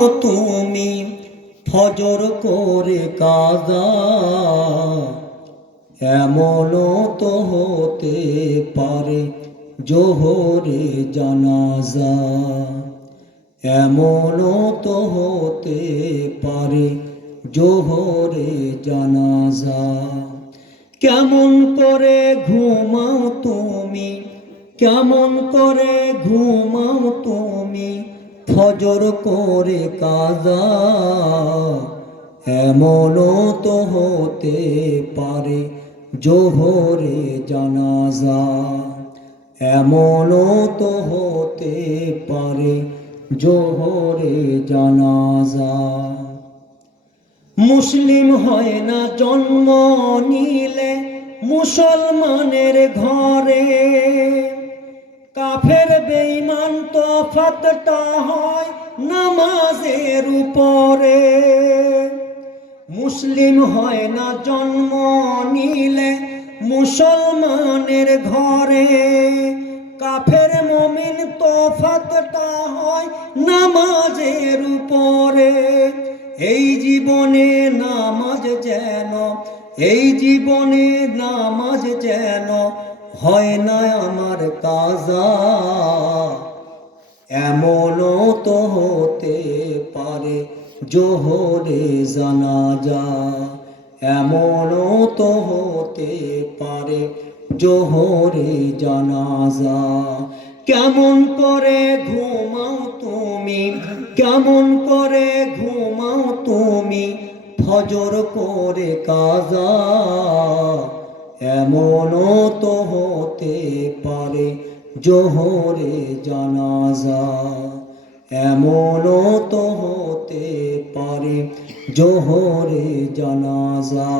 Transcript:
তুমি ফজর করে কাদা এমনও তো হতে পারে জোহরে জানাজা। এমনও তো হতে পারে জোহরে জানাজা। কেমন করে ঘুমাও তুমি, কেমন করে ঘুমাও তুমি ফজর করে কাজা এমনও তো হতে পারে জোহরে জানাজা। এমনও তো হতে পারে জোহরে জানাজা। মুসলিম হয় না জন্ম নিলে মুসলমানের ঘরে। কাফের বেঈমান তফাতটা হয় নামাজের উপরে। মুসলিম হয় না জন্ম নিলে মুসলমানের ঘরে। কাফের মমিন তফাতটা হয় নামাজের উপরে। এই জীবনে নামাজ যেন, এই জীবনে নামাজ যেন হয় না আমার কাজা এমনও তো হতে পারে জোহরে জানাজা, এমনও তো হতে পারে জোহরে জানাজা। কেমন করে ঘুমাও তুমি, কেমন করে ঘুমাও তুমি, ফজর করে কাজা, এমনও তো জোহরে জানাজা এমনও তো হতে পারে জোহরে জানাজা